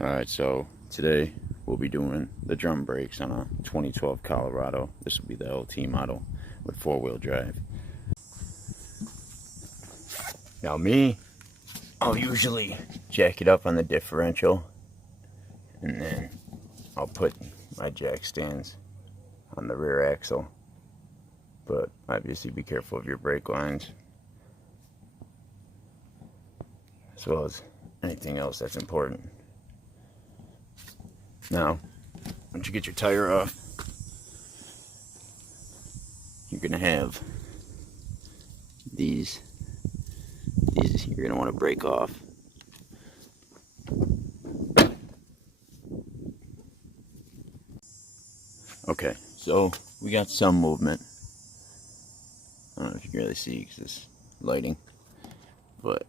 Alright, so today we'll be doing the drum brakes on a 2012 Colorado. This will be the LT model with four-wheel drive. Now I'll usually jack it up on the differential, and then I'll put my jack stands on the rear axle. But obviously be careful of your brake lines, as well as anything else that's important. Now, once you get your tire off, you're gonna have these you're gonna want to break off. Okay, so we got some movement. I don't know if you can really see because this lighting, but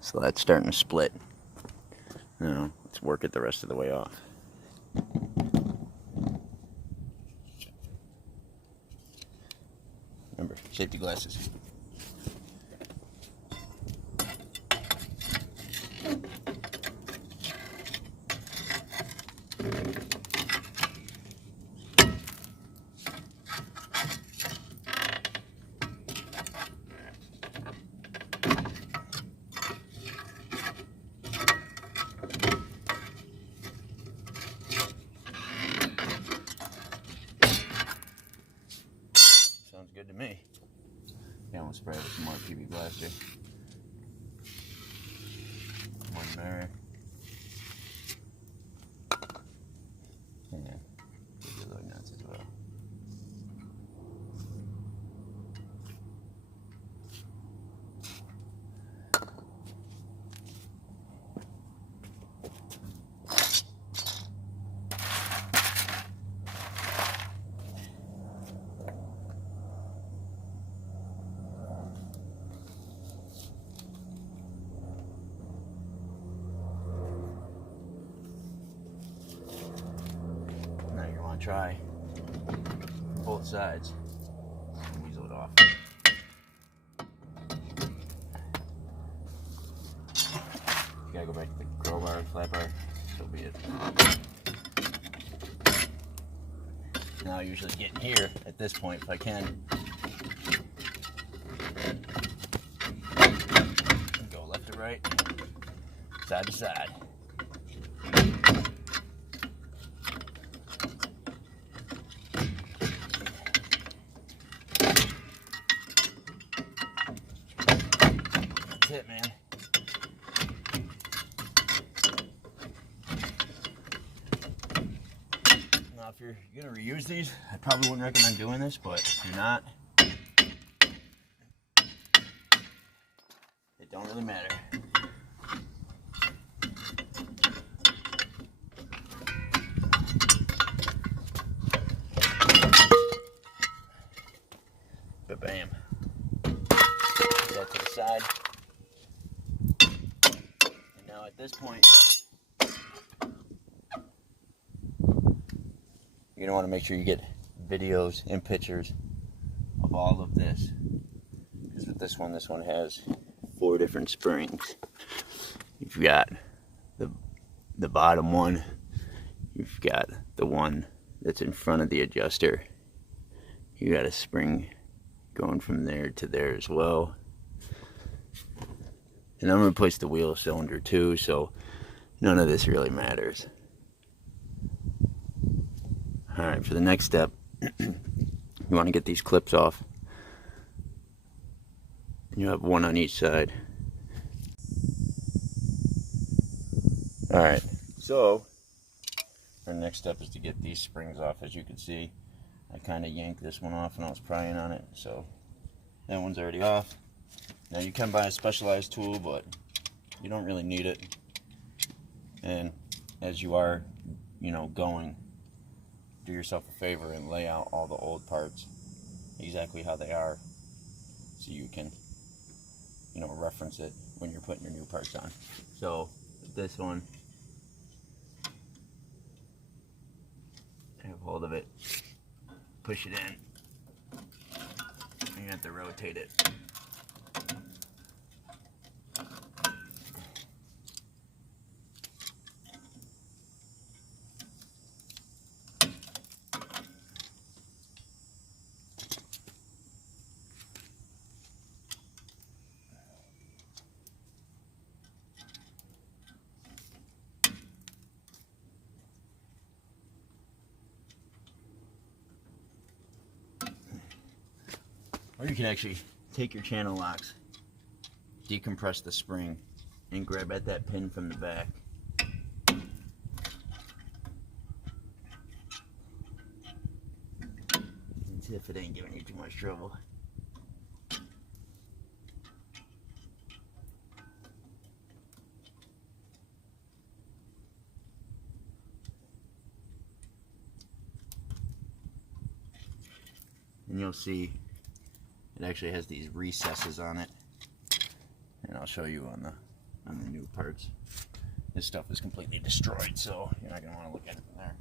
so that's starting to split. Now let's work it the rest of the way off. Remember, safety glasses. Sounds good to me. Yeah, I'm gonna spray with some more PB glass here. One there. And give you those nuts as well. Now you want to try both sides. Weasel it off. You gotta go back to the crowbar, flat bar, so be it. Now I usually get in here at this point if I can. Go left to right, side to side. That's it, man. Now, if you're gonna reuse these, I probably wouldn't recommend doing this, but if you're not, it don't really matter. But bam. Put that to the side. And now at this point, you're gonna want to make sure you get videos and pictures of all of this. Because with this one has 4 different springs. You've got the bottom one. You've got the one that's in front of the adjuster. You got a spring going from there to there as well. And I'm gonna replace the wheel cylinder too, so none of this really matters. Alright, for the next step, you want to get these clips off. You have one on each side. Alright, so our next step is to get these springs off. As you can see, I kind of yanked this one off when I was prying on it, so that one's already off. Now you can buy a specialized tool, but you don't really need it. And as you are, going, do yourself a favor and lay out all the old parts exactly how they are, so you can, reference it when you're putting your new parts on. So this one, have hold of it, push it in, have to rotate it. Or you can actually take your channel locks, decompress the spring, and grab at that pin from the back. Let's see if it ain't giving you too much trouble. And you'll see it actually has these recesses on it, and I'll show you on the new parts. This stuff is completely destroyed, so you're not going to want to look at it from there.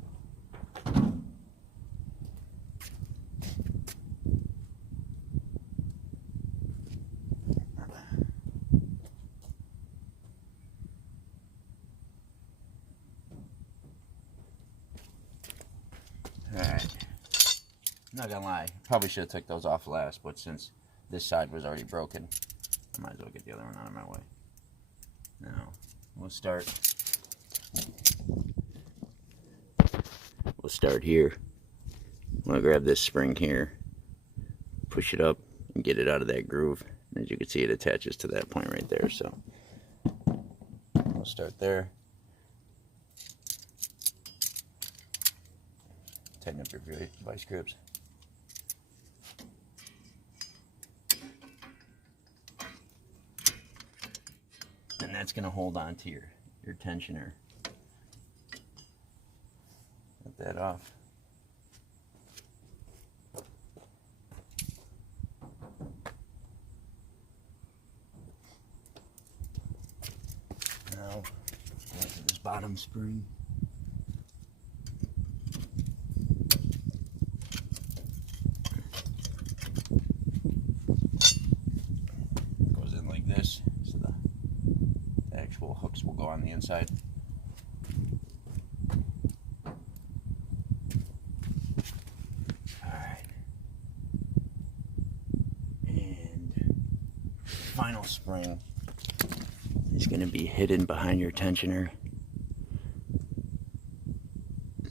Alright, I'm not gonna lie, probably should have took those off last, but since this side was already broken, I might as well get the other one out of my way. Now, we'll start here. I'm gonna grab this spring here, push it up, and get it out of that groove. And as you can see, it attaches to that point right there, so we'll start there. Tighten up your vice grips. And that's going to hold on to your tensioner. Get that off. Now, go to this bottom spring. So the actual hooks will go on the inside. Alright. And the final spring is going to be hidden behind your tensioner.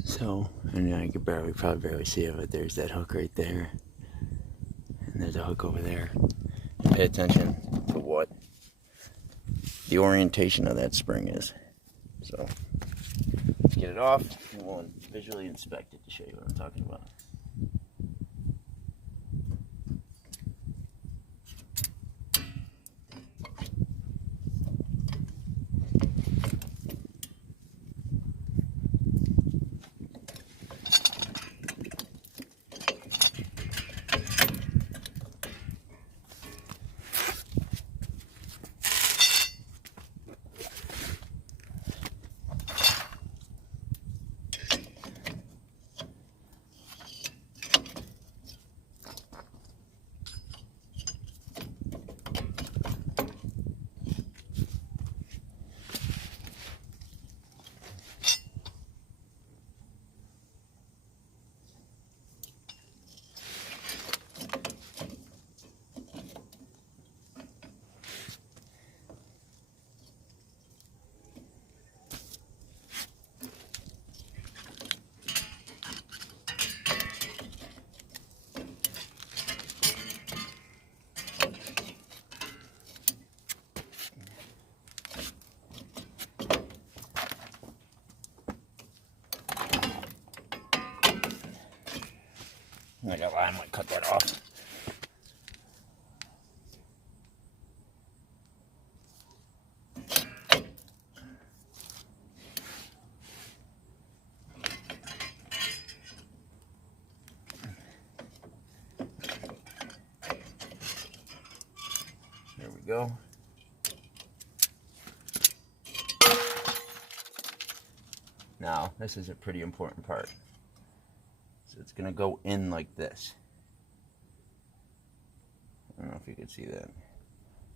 So, and I can probably barely see it, but there's that hook right there. And there's a hook over there. Pay attention to what the orientation of that spring is. So let's get it off and we'll visually inspect it to show you what I'm talking about. I got line, I might cut that off. There we go. Now, this is a pretty important part. So it's going to go in like this. if you can see that.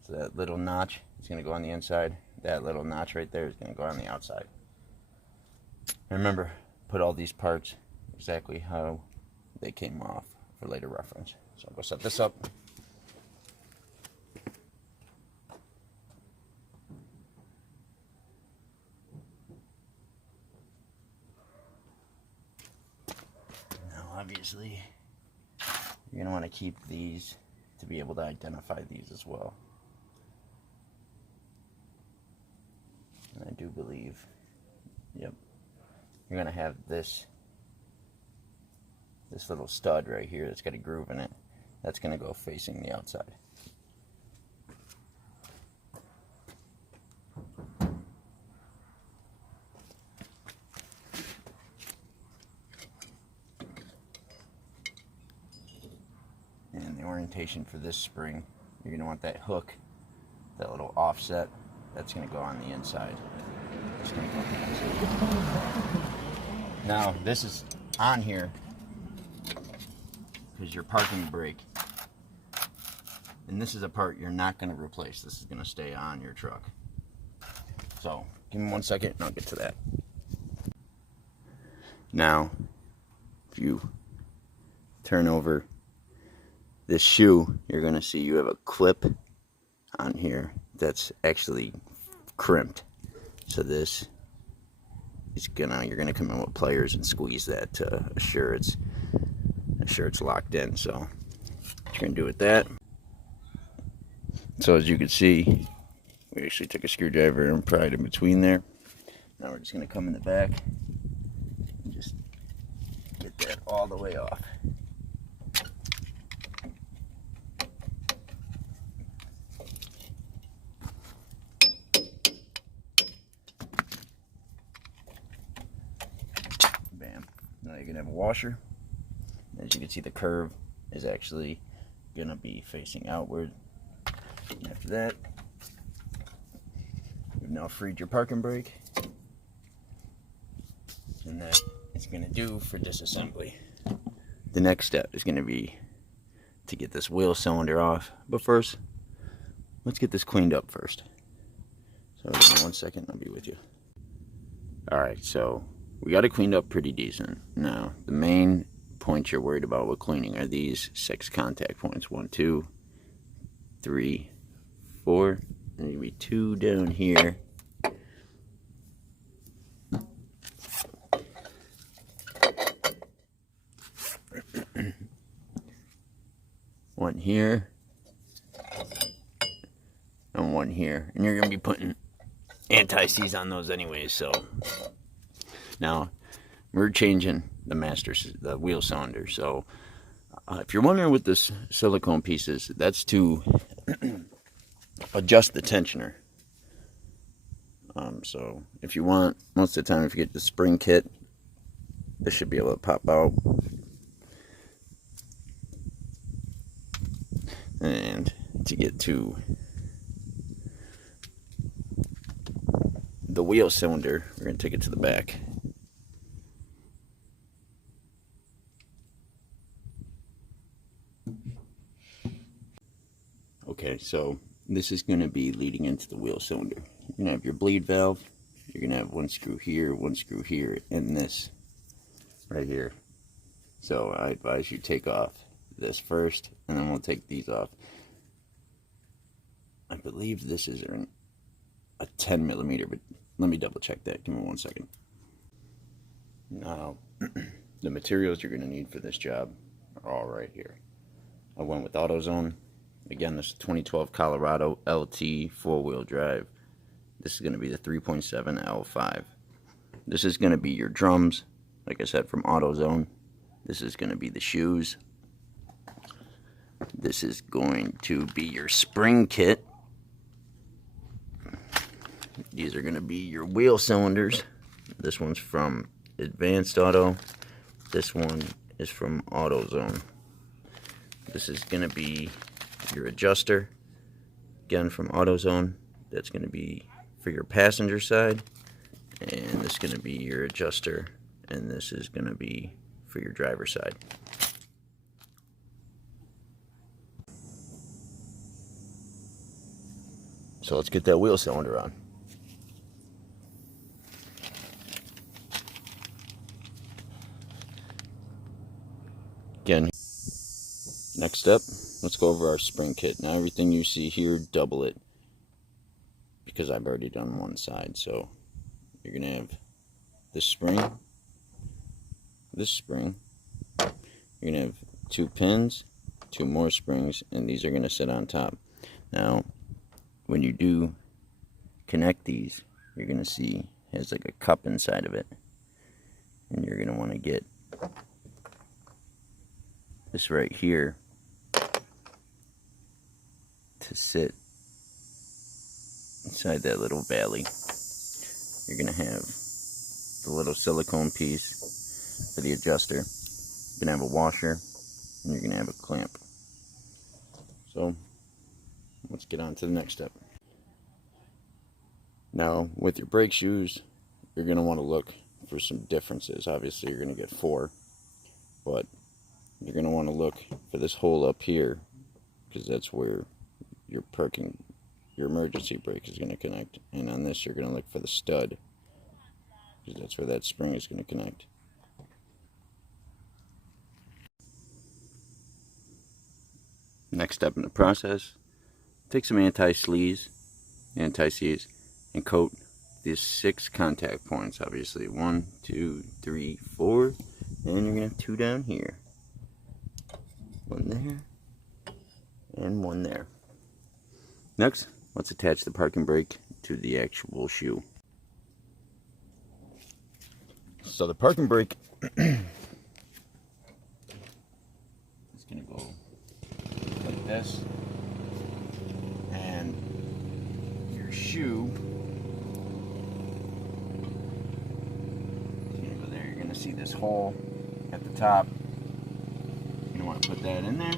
So that little notch is going to go on the inside. That little notch right there is going to go on the outside. And remember, put all these parts exactly how they came off for later reference. So I'm going to set this up. Now obviously you're going to want to keep these to be able to identify these as well. And I do believe, yep, you're going to have this little stud right here that's got a groove in it. That's going to go facing the outside. And the orientation for this spring, you're going to want that hook, that little offset, that's going to go on the inside. It's going to go on the inside. Now, this is on here because your parking brake, and this is a part you're not going to replace. This is going to stay on your truck. So, give me 1 second and I'll get to that. Now, if you turn over this shoe, you're going to see you have a clip on here that's actually crimped. So this is you're gonna come in with pliers and squeeze that to assure it's locked in. So what you're gonna do with that. So as you can see, we actually took a screwdriver and pried in between there. Now we're just gonna come in the back and just get that all the way off. Now you're going to have a washer. As you can see, the curve is actually going to be facing outward. And after that, you've now freed your parking brake. And that is going to do for disassembly. The next step is going to be to get this wheel cylinder off. But first, let's get this cleaned up first. So give me 1 second, I'll be with you. Alright, so we got it cleaned up pretty decent. Now, the main points you're worried about with cleaning are these 6 contact points. 1, 2, 3, 4. There's gonna be 2 down here. One here. And one here. And you're gonna be putting anti-seize on those anyways, so. Now, we're changing the wheel cylinder. So, if you're wondering what this silicone piece is, that's to adjust the tensioner. So, if you want, most of the time, if you get the spring kit, this should be able to pop out. And to get to the wheel cylinder, we're going to take it to the back. Okay, so this is going to be leading into the wheel cylinder. You're going to have your bleed valve. You're going to have 1 screw here, and this right here. So I advise you take off this first, and then we'll take these off. I believe this is a 10 millimeter, but let me double check that. Give me 1 second. Now, the materials you're going to need for this job are all right here. I went with AutoZone. Again, this is 2012 Colorado LT 4-wheel drive. This is going to be the 3.7 L5. This is going to be your drums, like I said, from AutoZone. This is going to be the shoes. This is going to be your spring kit. These are going to be your wheel cylinders. This one's from Advanced Auto. This one is from AutoZone. This is going to be your adjuster, again from AutoZone. That's going to be for your passenger side, and this is going to be your adjuster, and this is going to be for your driver's side. So let's get that wheel cylinder on. Again, next step, let's go over our spring kit. Now everything you see here, double it, because I've already done one side. So you're going to have this spring, you're going to have 2 pins, 2 more springs, and these are going to sit on top. Now, when you do connect these, you're going to see it has like a cup inside of it, and you're going to want to get this right here to sit inside that little valley. You're going to have the little silicone piece for the adjuster. You're going to have a washer, and you're going to have a clamp. So let's get on to the next step. Now, with your brake shoes, you're going to want to look for some differences. Obviously, you're going to get 4, but you're going to want to look for this hole up here, because that's where your emergency brake is going to connect. And on this, you're going to look for the stud, because that's where that spring is going to connect. Next step in the process, take some anti-seize, and coat these 6 contact points. Obviously 1, 2, 3, 4, and you're going to have 2 down here. 1 there, and 1 there. Next, let's attach the parking brake to the actual shoe. So the parking brake is going to go like this, and your shoe, over there, you're going to see this hole at the top. You're going to want to put that in there.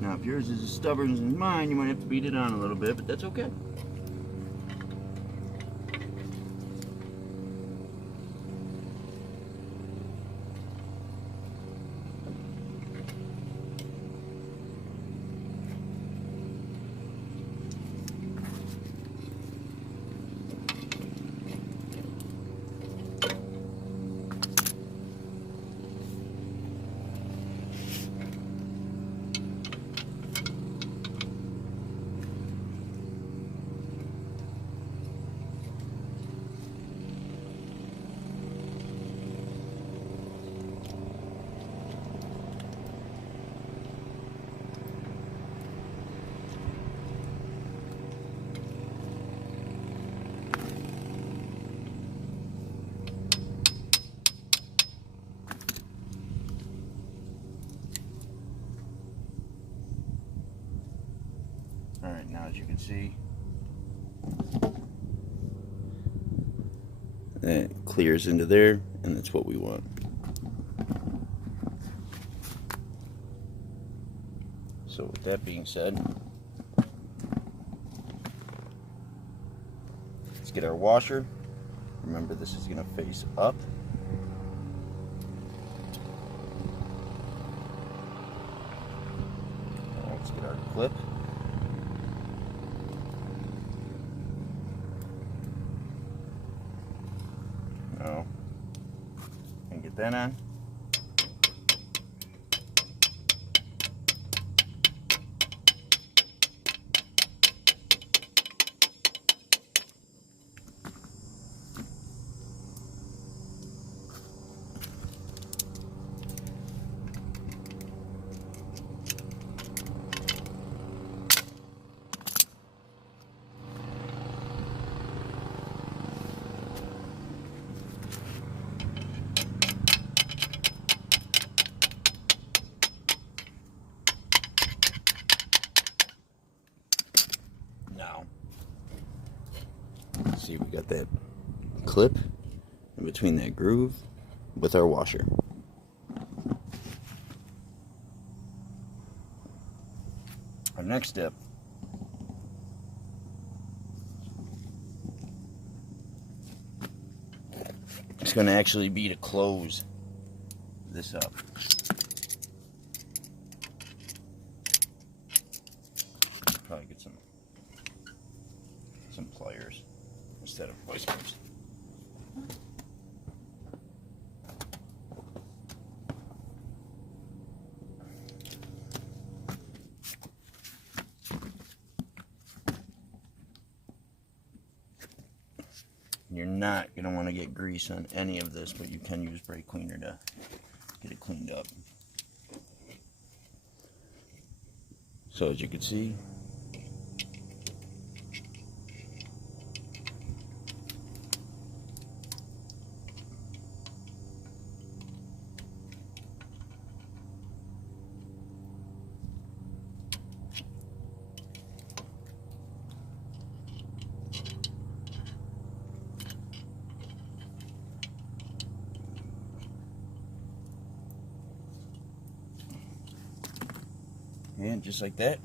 Now, if yours is as stubborn as mine, you might have to beat it on a little bit, but that's okay. Alright, now as you can see, that clears into there, and that's what we want. So with that being said, let's get our washer. Remember, this is going to face up. Let's get our clip. Oh, and get that on. got that clip in between that groove with our washer. Our next step is going to actually be to close this up. Probably get some pliers instead of vice grips. You're not going to want to get grease on any of this, but you can use brake cleaner to get it cleaned up. So as you can see, and just like that,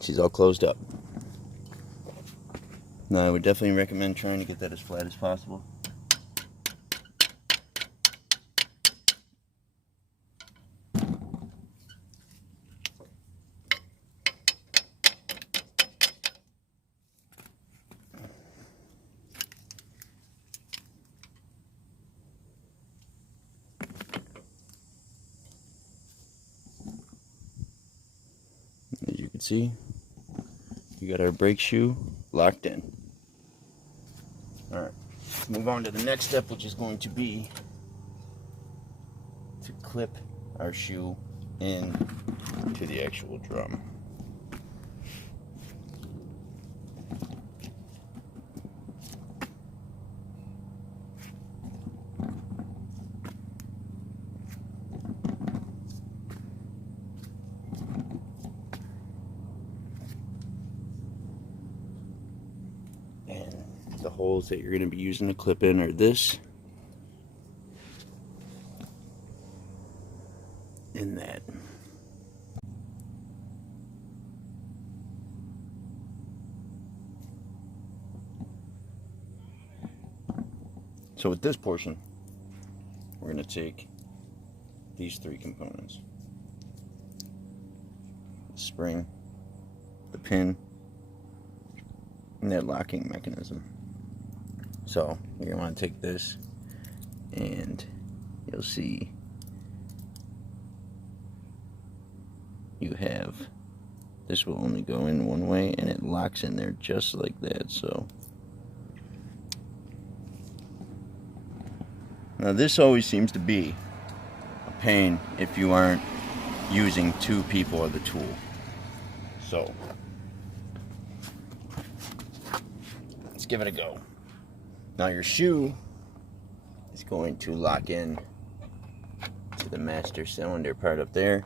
she's all closed up. Now I would definitely recommend trying to get that as flat as possible. As you can see, we got our brake shoe locked in. Alright, let's move on to the next step, which is going to be to clip our shoe in to the actual drum. And the holes that you're going to be using to clip in are this and that. So with this portion, we're going to take these three components: the spring, the pin, and that locking mechanism. So you're going to want to take this, and you'll see you have, this will only go in one way, and it locks in there just like that. So now this always seems to be a pain if you aren't using two people of the tool. So let's give it a go. Now your shoe is going to lock in to the master cylinder part up there,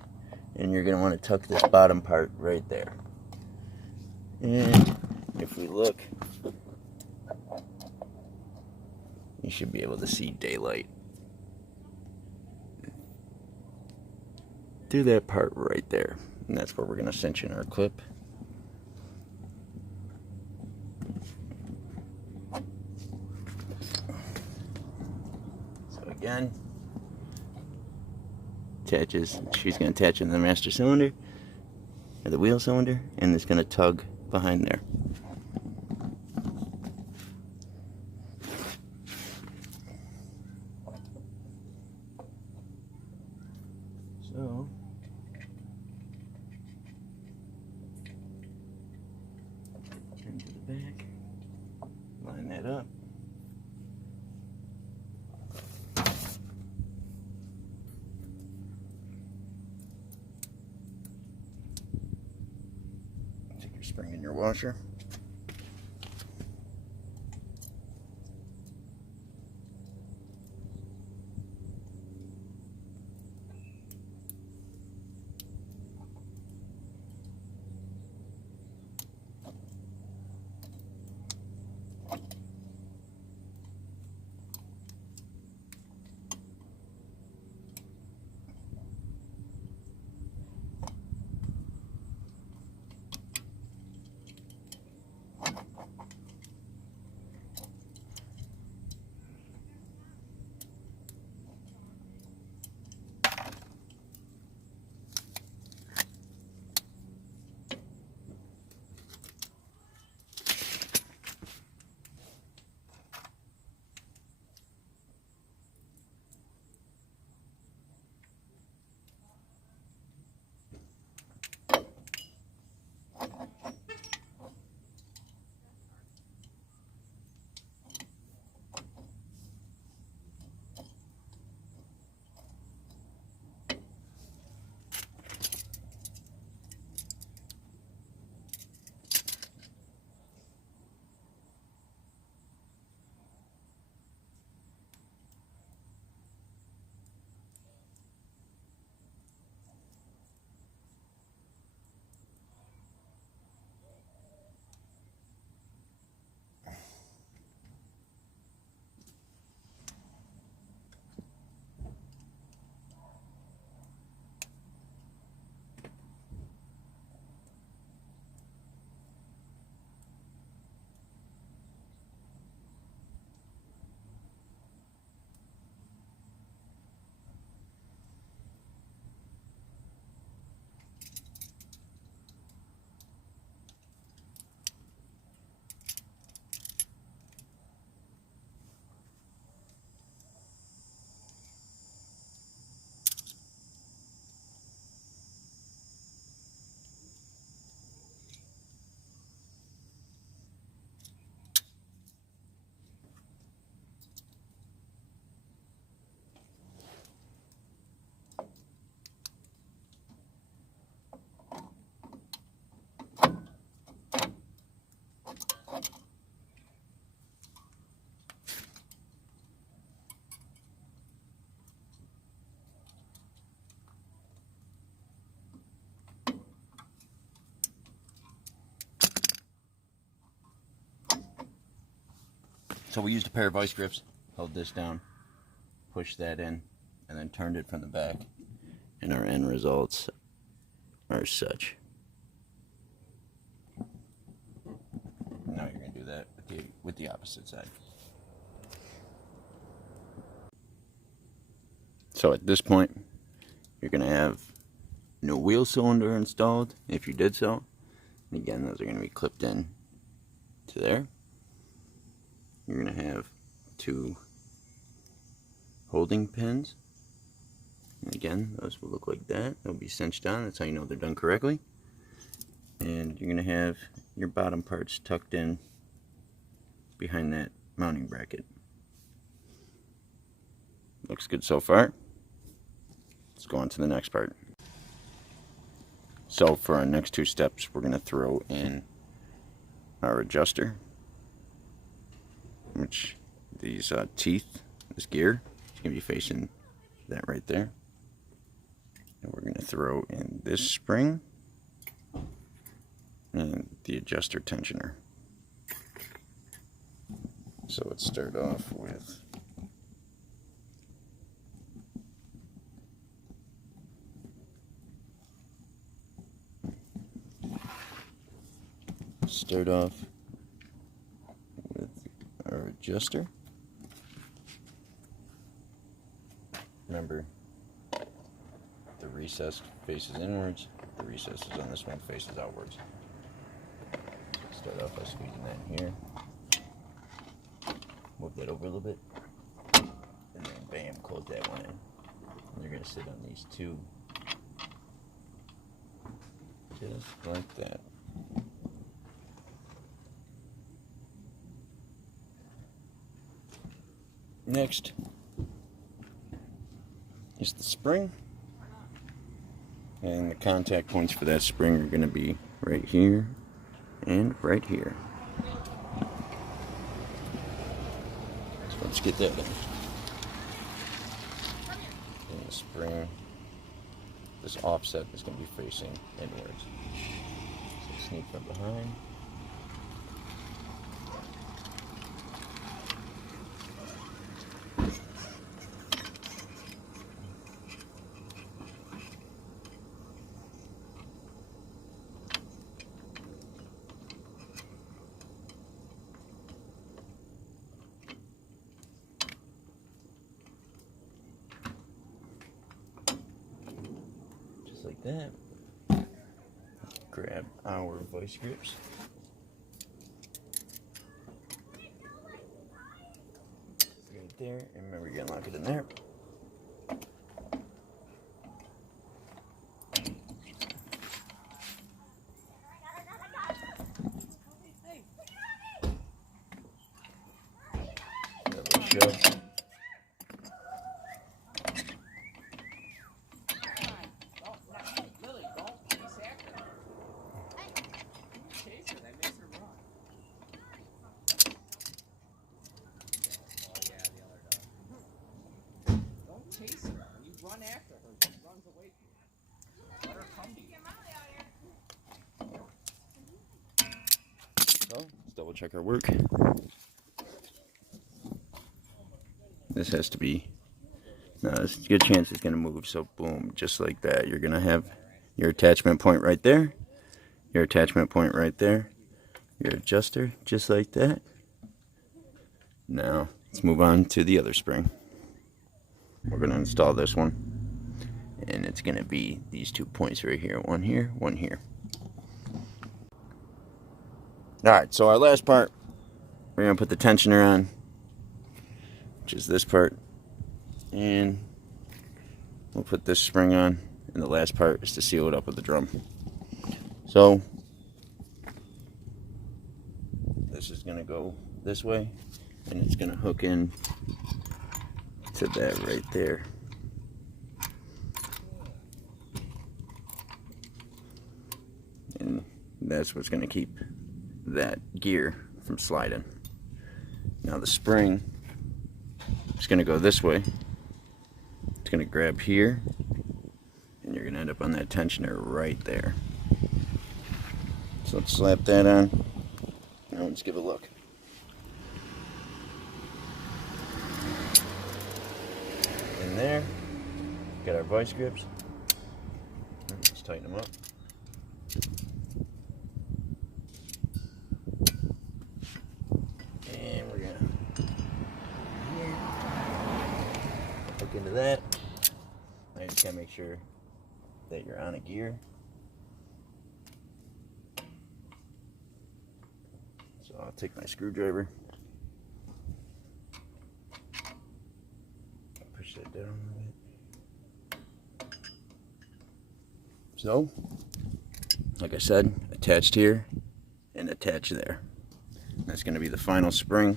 and you're going to want to tuck this bottom part right there. And if we look, you should be able to see daylight through that part right there, and that's where we're going to cinch in our clip. So again, attaches, she's going to attach in the master cylinder, or the wheel cylinder, and it's going to tug behind there. So turn to the back, line that up. Take your spring in your washer. So we used a pair of vice grips, held this down, pushed that in, and then turned it from the back. And our end results are such. Now you're going to do that with the opposite side. So at this point, you're going to have no wheel cylinder installed, if you did so. And again, those are going to be clipped in to there. You're going to have 2 holding pins. And again, those will look like that. They'll be cinched on. That's how you know they're done correctly. And you're going to have your bottom parts tucked in behind that mounting bracket. Looks good so far. Let's go on to the next part. So for our next 2 steps, we're going to throw in our adjuster, which these teeth, this gear, is going to be facing that right there. And we're going to throw in this spring and the adjuster tensioner. So let's start off with our adjuster. Remember, the recess faces inwards, the recesses on this one faces outwards. Start off by squeezing that in here. Move that over a little bit. And then bam, close that one in. And you're going to sit on these 2 just like that. Next is the spring, and the contact points for that spring are going to be right here and right here. So let's get that in. And the spring, this offset is going to be facing inwards. So sneak from behind. Like that. Grab our vice grips. Right there, and remember you're gonna lock it in there. Double shove. Run after her. She runs away from you. Let her come to you. So, let's double check our work. This has to be, no, there's a good chance it's going to move, so boom, just like that. You're going to have your attachment point right there, your attachment point right there, your adjuster, just like that. Now, let's move on to the other spring. We're going to install this one, and it's going to be these 2 points right here, one here, one here. Alright, so our last part, we're going to put the tensioner on, which is this part, and we'll put this spring on, and the last part is to seal it up with the drum. So, this is going to go this way, and it's going to hook in to that right there. And that's what's going to keep that gear from sliding. Now the spring is going to go this way. It's going to grab here, and you're going to end up on that tensioner right there. So let's slap that on. Now let's give it a look. in there. Got our vice grips. Let's tighten them up. And we're gonna hook into that. Now you just gotta make sure that you're on a gear. So I'll take my screwdriver. Push that down a bit. So, like I said, attached here and attached there. That's going to be the final spring.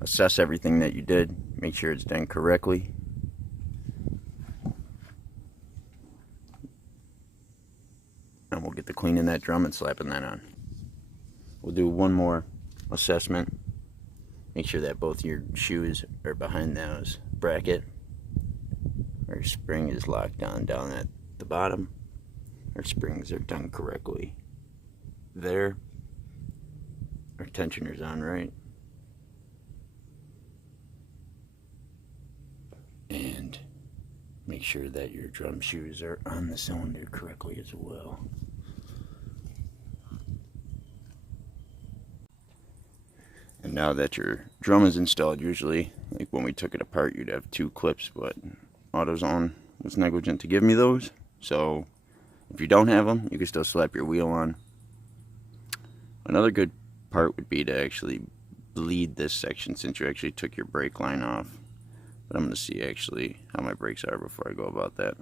Assess everything that you did. Make sure it's done correctly. And we'll get to cleaning that drum and slapping that on. We'll do one more assessment. Make sure that both your shoes are behind those bracket. Our spring is locked down at the bottom. Our springs are done correctly there. Our tensioner's on right. And make sure that your drum shoes are on the cylinder correctly as well. And now that your drum is installed, usually, like when we took it apart, you'd have 2 clips, but AutoZone was negligent to give me those. So if you don't have them, you can still slap your wheel on. Another good part would be to actually bleed this section since you actually took your brake line off. But I'm going to see actually how my brakes are before I go about that.